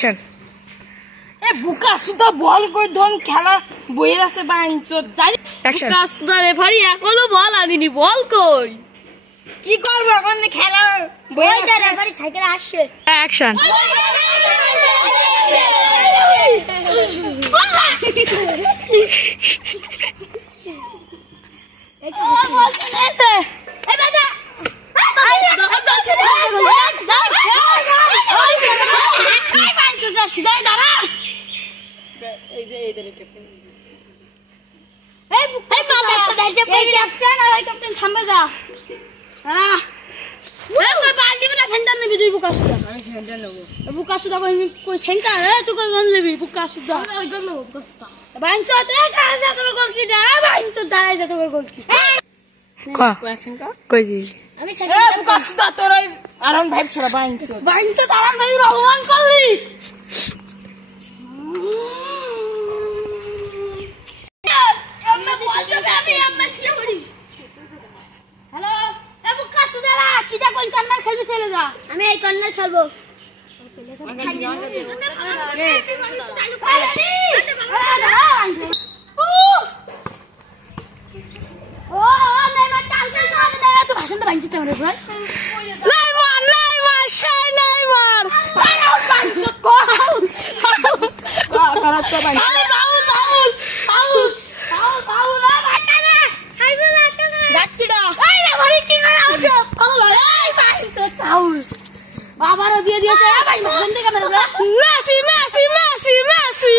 action এ বুকা সুদা বল কই ধন খেলা বইয়ে আছে বাঞ্চো যাই অ্যাকশন কাসদা রেফারি এখনো বল আনিনি বল কই কি করব এখন খেলা বইয়ে আছে রেফারি সাইকেলে আসছে অ্যাকশন বল চলেছে এই বাবা আরন ভাই ছড়া বাঞ্চো বাঞ্চো তারান ভাই রহমান করলি আমি এই কর্নার খেলবো আবারও দিয়ে দিয়েছে মেসি মেসি মেসি মেসি